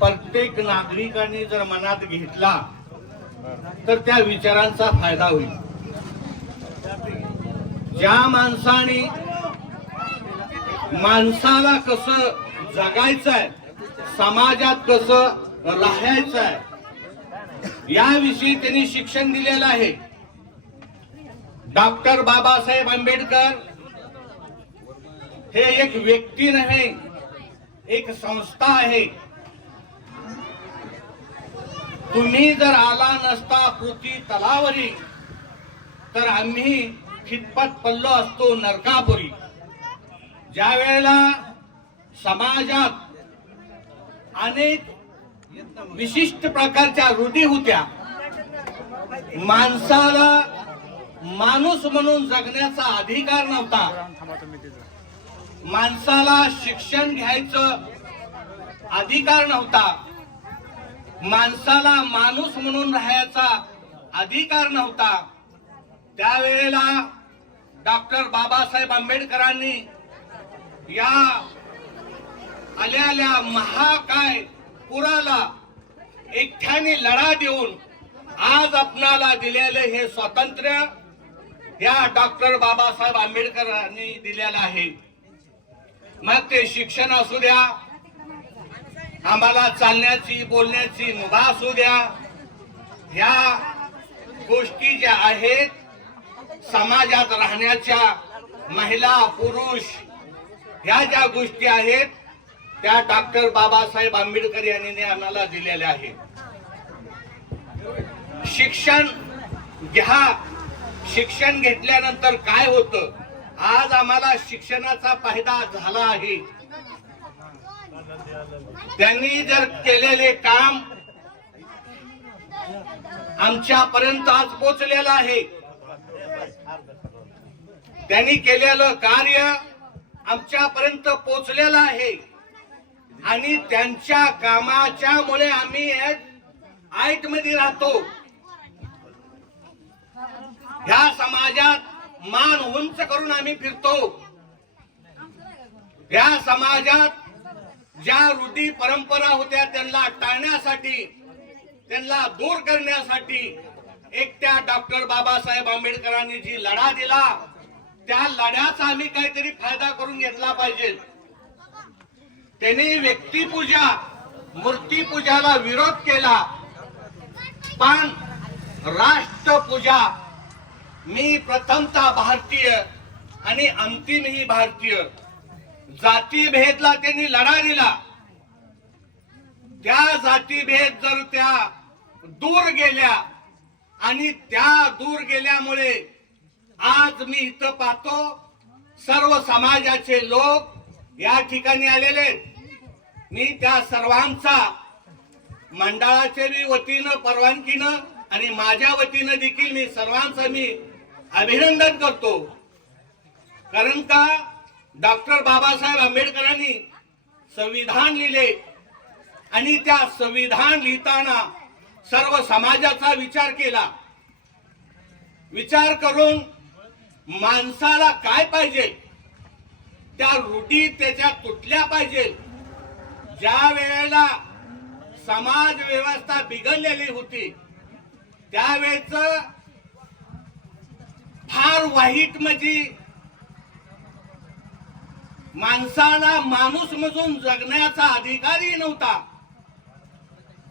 प्रत्येक नागरिकाने जर मनात घेतला तर त्या विचारांचा फायदा होईल. ज्या माणसाने माणसाला कसं जगायचंय, समाजात कसं राहायचंय याविषयी त्यांनी शिक्षण दिलेलं आहे. डॉक्टर बाबासाहेब आंबेडकर हे एक व्यक्ती नाही, एक संस्था आहे. तुम्ही जर आला नसता पृथ्वी तलावरी तर आम्ही खितपत पडलो असतो नरकापुरी. ज्या वेळेला समाजात अनेक विशिष्ट प्रकारच्या रूढी होत्या, माणसाला माणूस म्हणून जगण्याचा अधिकार नव्हता, माणसाला शिक्षण घ्यायचं अधिकार नव्हता, माणसाला माणूस म्हणून राहायचा अधिकार नव्हता, त्यावेळेला डॉक्टर बाबासाहेब आंबेडकरांनी या आलेल्या महाकाय पुराला एकट्याने लढा देऊन आज आपणाला दिलेले हे स्वातंत्र्य या डॉक्टर बाबासाहेब आंबेडकरांनी दिलेलं आहे. मग ते शिक्षण असू द्या, आम्हाला चालण्याची बोलण्याची मुभा असू द्या, ह्या गोष्टी ज्या आहेत समाजात राहण्याच्या, महिला पुरुष ह्या ज्या गोष्टी आहेत त्या डॉक्टर बाबासाहेब आंबेडकर यांनी आम्हाला दिलेल्या आहेत. शिक्षण घ्या, शिक्षण घेतल्यानंतर काय होतं, आज आम्हाला शिक्षणाचा फायदा झाला आहे. त्यांनी जर केलेले काम आमच्यापर्यंत आज पोहोचलेलं आहे, त्यांनी केलेलं कार्य आमच्यापर्यंत पोहोचलेलं आहे आणि त्यांच्या कामाच्या मुळे आम्ही आयट मध्ये राहतो. ह्या समाजात मान उंच करून आम्ही फिरतो. या समाजात ज्या रूढी परंपरा होत्या त्यांना टाळण्यासाठी, त्यांना दूर करण्यासाठी एकट्या डॉक्टर बाबासाहेब आंबेडकरांनी जी लढा दिला त्या लढ्याचा आम्ही काहीतरी फायदा करून घेतला पाहिजे. त्यांनी व्यक्तिपूजा, मूर्तीपूजाला विरोध केला, पण राष्ट्रपूजा, मी प्रथमतः भारतीय आणि अंतिमही भारतीय, जातीभेदला त्यांनी लढा दिला. त्या जातीभेद जर त्या दूर गेल्या आणि त्या दूर गेल्यामुळे आज मी इथं पाहतो सर्व समाजाचे लोक या ठिकाणी आलेले. मी त्या सर्वांचा मंडळाच्या वतीनं, परवानगीनं आणि माझ्या वतीनं देखील मी सर्वांचं मी अभिनंदन करतो. कारण का डॉक्टर बाबासाहेब आंबेडकरांनी संविधान लिहिले आणि त्या संविधान लिहिताना सर्व समाजाचा विचार केला. विचार करून माणसाला काय पाहिजे त्या रूढी त्याच्या तुटल्या पाहिजे. ज्या वेळेला समाज व्यवस्था बिघडलेली होती त्यावेळेच फार वाईट म्हणजे माणसाला माणूस म्हणून जगण्याचा अधिकारही नव्हता.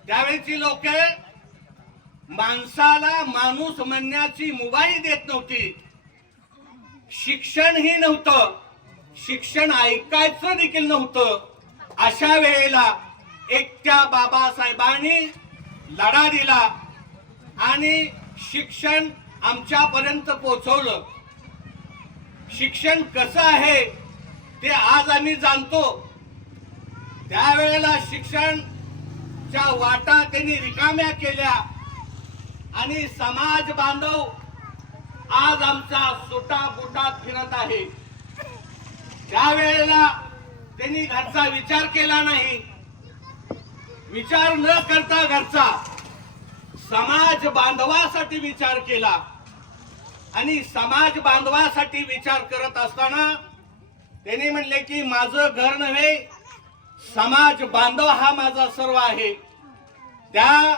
त्यावेळेची लोक माणसाला माणूस म्हणण्याची मुभाही देत नव्हती. शिक्षणही नव्हतं, शिक्षण ऐकायचं देखील नव्हतं. अशा वेळेला एकट्या बाबासाहेबांनी लढा दिला आणि शिक्षण आमच्यापर्यंत पोहोचवलं. शिक्षण कसं आहे ते आज आम्ही जाणतो. त्यावेळेला शिक्षणच्या वाटा त्यांनी रिकाम्या केल्या आणि समाज बांधव आज आमचा सुटा बुटात फिरत आहे. त्यावेळेला त्यांनी घरचा विचार केला नाही. विचार न करता घरचा समाज बांधवासाठी विचार केला आणि समाज बांधवासाठी विचार करत असताना त्यांनी म्हणले की माझं घर नव्हे, समाज बांधव हा माझा सर्व आहे. त्या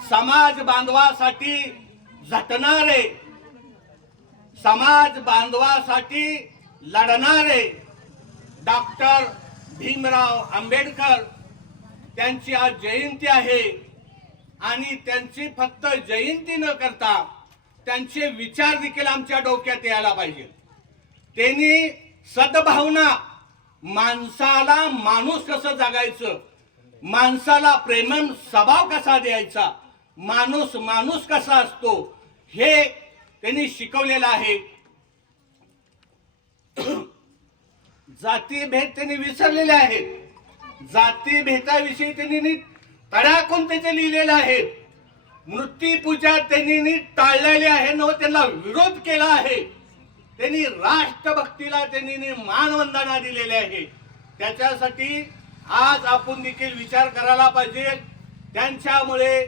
समाज बांधवासाठी झटणारे, समाज बांधवासाठी लढणारे डॉक्टर भीमराव आंबेडकर त्यांची आज जयंती आहे. आणि त्यांची फक्त जयंती न करता त्यांचे विचार देखील आमच्या डोक्यात यायला पाहिजे. त्यांनी सद्भावना, माणसाला माणूस कसं जगायचं, माणसाला प्रेमळ स्वभाव कसा द्यायचा, माणूस माणूस कसा असतो हे त्यांनी शिकवलेलं आहे. जातीभेद त्यांनी विसरलेले आहेत. जातीभेदाविषयी त्यांनी नीट तडाखून त्याचे लिहिलेले आहेत. मूर्तीपूजा त्यांनी नीट टाळलेली आहे न त्यांना विरोध केला आहे. त्यांनी राष्ट्रभक्तीला त्यांनी मानवंदना दिलेली आहे. त्याच्यासाठी आज आपण देखील विचार करायला पाहिजे. त्यांच्यामुळे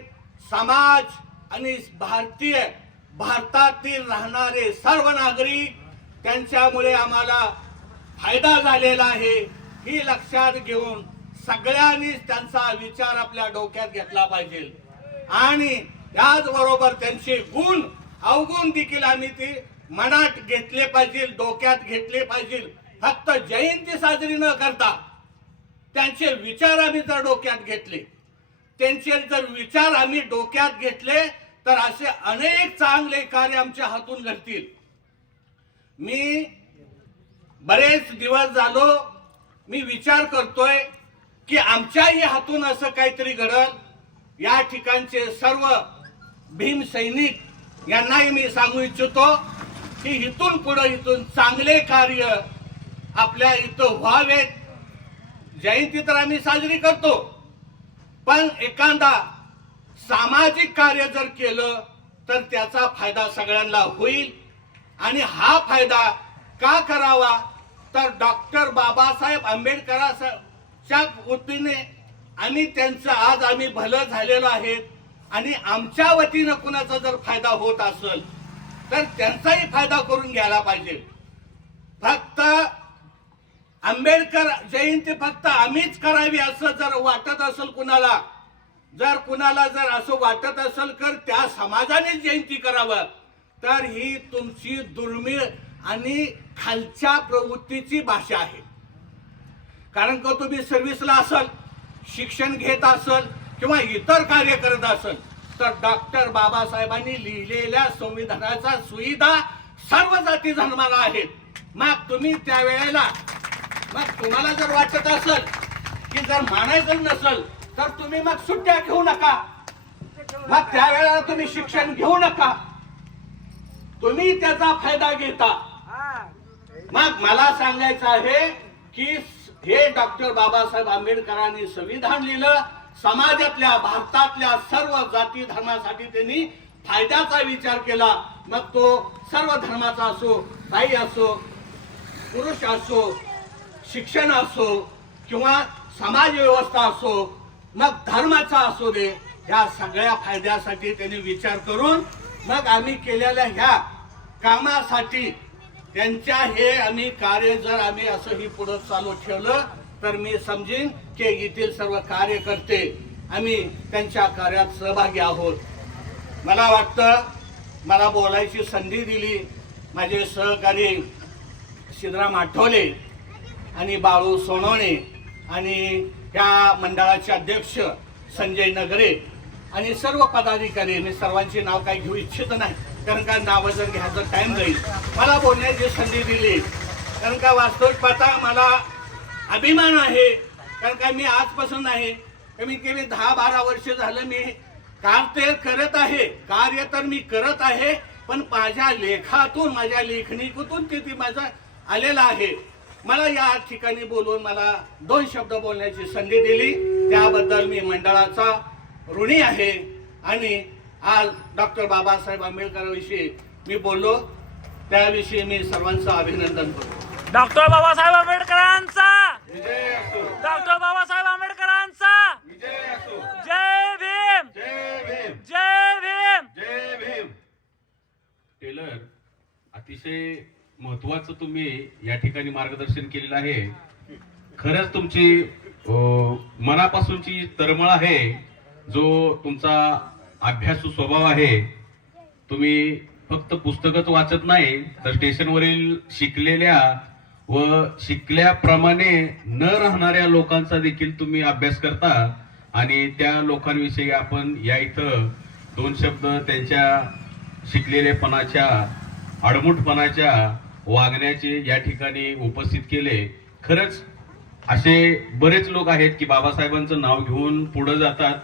समाज आणि भारतातील राहणारे सर्व नागरिक त्यांच्यामुळे आम्हाला फायदा झालेला आहे. ही लक्षात घेऊन सगळ्यांनी त्यांचा विचार आपल्या डोक्यात घेतला पाहिजे. आणि त्याचबरोबर त्यांचे गुण अवगुण देखील आम्ही ते मनात घेतले पाहिजे, डोक्यात घेतले पाहिजे. फक्त जयंती साजरी न करता त्यांचे विचार आम्ही जर डोक्यात घेतले, त्यांचे जर विचार आम्ही डोक्यात घेतले तर असे अनेक चांगले कार्य आमच्या हातून घडतील. मी बरेच दिवस झालो मी विचार करतोय की आमच्याही हातून असं काहीतरी घडल. या ठिकाणचे सर्व भीम सैनिक यांनाही मी सांगू इच्छितो की इथून पुढे इथून चांगले कार्य आपल्या इथं व्हावेत. जयंती तर आम्ही साजरी करतो, पण एखादा सामाजिक कार्य जर केलं तर त्याचा फायदा सगळ्यांना होईल. आणि हा फायदा का करावा तर डॉक्टर बाबासाहेब आंबेडकरांच्या वतीने आणि त्यांचं आज आम्ही भलं झालेलो आहेत. आणि आमच्या वतीनं कुणाचा जर फायदा होत असेल तर त्यांचाही फायदा करून घ्यायला पाहिजे. फक्त आंबेडकर जयंती फक्त आम्हीच करावी असं जर वाटत असेल कुणाला, जर असं वाटत असेल तर त्या समाजाने जयंती करावं, तर ही तुमची दुर्मिळ आणि खालच्या प्रवृत्तीची भाषा आहे. कारण का तुम्ही सर्व्हिसला असाल, शिक्षण घेत असाल किंवा इतर कार्य करत असाल तर डॉक्टर बाबासाहेबांनी लिहिलेल्या संविधानाचा सुविधा सर्व जाती धर्माला आहेत. मग तुम्ही त्यावेळेला मग तुम्हाला जर वाटत असेल की जर मानायचं नसेल तर तुम्ही मग सुट्ट्या घेऊ नका, मग त्यावेळेला तुम्ही शिक्षण घेऊ नका, तुम्ही त्याचा फायदा घेता. मग मला सांगायचं आहे की हे डॉक्टर बाबासाहेब आंबेडकरांनी संविधान लिहिलं. समाजातल्या भारतातल्या सर्व जाती धर्मासाठी त्यांनी फायद्याचा विचार केला. मग तो सर्व धर्माचा असो, बाई असो, पुरुष असो, शिक्षण असो किंवा समाज व्यवस्था असो, मग धर्माचा असो दे, या सगळ्या फायद्यासाठी त्यांनी विचार करून मग आम्ही केलेल्या ह्या कामासाठी त्यांच्या हे आम्ही कार्य जर आम्ही असंही पुढे चालू ठेवलं तर मी समजेन की येथील सर्व कार्यकर्ते आम्ही त्यांच्या कार्यात सहभागी आहोत. मला वाटतं मला बोलायची संधी दिली माझे सहकारी सिद्धराम आठवले आणि बाळू सोनवणे आणि या मंडळाचे अध्यक्ष संजय नगरे आणि सर्व पदाधिकारी. मी सर्वांची नाव काही घेऊ इच्छित नाही कारण का नावं जर घ्यायचा टाइम जाईल. मला बोलण्याची संधी दिली कारण का वास्तविक पाहता मला अभिमान आहे. कारण का मी आजपासून नाही, कमीत कमी 10-12 वर्ष झालं मी कार्य करत आहे. कार्य तर मी करत आहे, पण माझ्या लेखातून माझ्या लेखणीतून ते माझं आलेलं आहे. मला या ठिकाणी बोलून मला 2 शब्द बोलण्याची संधी दिली त्याबद्दल मी मंडळाचा ऋणी आहे. आणि आज डॉक्टर बाबासाहेब आंबेडकरांविषयी मी बोललो त्याविषयी मी सर्वांचं अभिनंदन करतो. डॉक्टर बाबासाहेब आंबेडकरांचा विजय असो. डॉक्टर बाबासाहेब आंबेडकरांचा विजय असो. जय भीम. जय भीम. जय भीम. जय भीम. टेलर, अतिशय महत्वाचं तुम्ही या ठिकाणी मार्गदर्शन केलेलं आहे. खरंच तुमची मनापासूनची तळमळ आहे, जो तुमचा अभ्यासू स्वभाव आहे. तुम्ही फक्त पुस्तकच वाचत नाही तर स्टेशनवरील शिकलेल्या व शिकल्याप्रमाणे न राहणाऱ्या लोकांचा देखील तुम्ही अभ्यास करता आणि त्या लोकांविषयी आपण या इथं दोन शब्द त्यांच्या शिकलेलेपणाच्या आडमुठपणाच्या वागण्याचे या ठिकाणी उपस्थित केले. खरंच असे बरेच लोक आहेत की बाबासाहेबांचं नाव घेऊन पुढे जातात,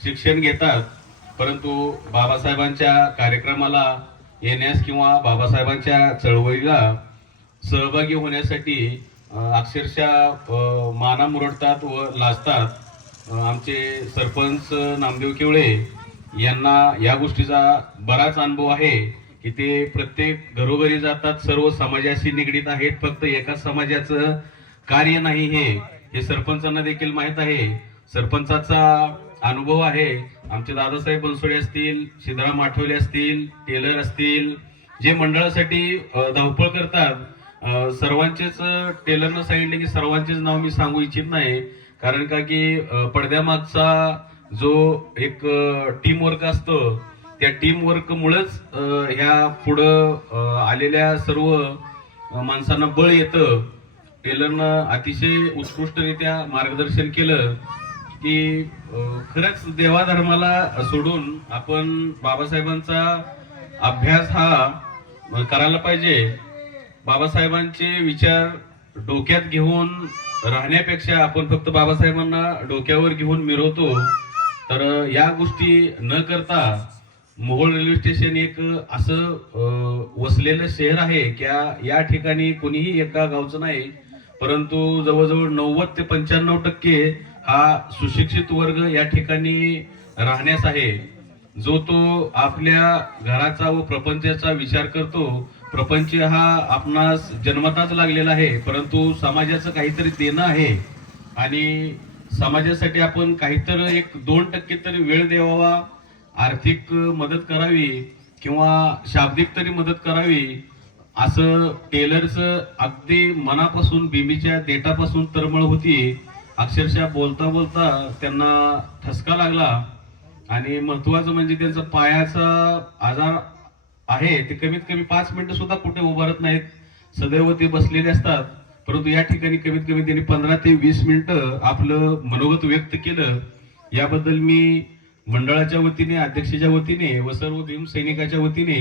शिक्षण घेतात, परंतु बाबासाहेबांच्या कार्यक्रमाला येण्यास किंवा बाबासाहेबांच्या चळवळीला सहभागी होण्यासाठी अक्षरशः माना मुरडतात व लाजतात. आमचे सरपंच नामदेव केवळे यांना या गोष्टीचा बराच अनुभव आहे की ते प्रत्येक घरोघरी जातात, सर्व समाजाशी निगडीत आहेत. फक्त एका समाजाचं कार्य नाही हे सरपंचांना देखील माहीत आहे. सरपंचाचा अनुभव आहे. आमचे दादासाहेब बनसोडे असतील, सिद्धराम आठवले असतील, टेलर असतील, जे मंडळासाठी धावपळ करतात, सर्वांचेच टेलरनं सांगितले की सर्वांचेच नाव मी सांगू इच्छित नाही, कारण का की पडद्यामागचा जो एक टीम वर्क असतो त्या टीम वर्क मुळेच ह्या पुढं आलेल्या सर्व माणसांना बळ येतं. टेलरनं अतिशय उत्कृष्टरित्या मार्गदर्शन केलं की खरंच देवाधर्माला सोडून आपण बाबासाहेबांचा अभ्यास हा करायला पाहिजे. बाबासाहेबांचे विचार डोक्यात घेऊन राहण्यापेक्षा आपण फक्त बाबासाहेबांना डोक्यावर घेऊन मिरवतो. तर या गोष्टी न करता मोहोळ रेल्वे स्टेशन एक असं वसलेलं शहर आहे की या ठिकाणी कोणीही एका गावचं नाही, परंतु जवळजवळ 90 ते 95% हा सुशिक्षित वर्ग या ठिकाणी राहण्यास आहे. जो तो आपल्या घराचा व प्रपंचाचा विचार करतो. प्रपंच हा आपणास जन्मताच लागलेला आहे, परंतु समाजाचं काहीतरी देणं आहे आणि समाजासाठी आपण काहीतरी 1-2% तरी वेळ द्यावा, आर्थिक मदत करावी किंवा शाब्दिक तरी मदत करावी, असं टेलरचं अगदी मनापासून बिंबीच्या देठापासून तळमळ होती. अक्षरशः बोलता बोलता त्यांना ठसका लागला आणि महत्वाचं म्हणजे त्यांचा पायाचा आजार आहे. ते कमीत कमी 5 मिनिटं सुद्धा कुठे उभारत नाहीत, सदैव ते बसलेले असतात. परंतु या ठिकाणी कमीत कमी त्यांनी 15 ते 20 मिनिटं आपलं मनोगत व्यक्त केलं. याबद्दल मी मंडळाच्या वतीने, अध्यक्षाच्या वतीने व सर्व भीम सैनिकाच्या वतीने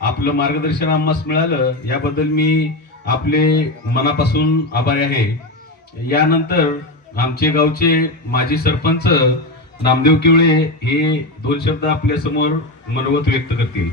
आपलं मार्गदर्शन आम्हास मिळालं, याबद्दल मी आपले मनापासून आभारी आहे. यानंतर आमचे गावचे माजी सरपंच नामदेव केवळे हे 2 शब्द आपल्या समोर मनोगत व्यक्त करतील.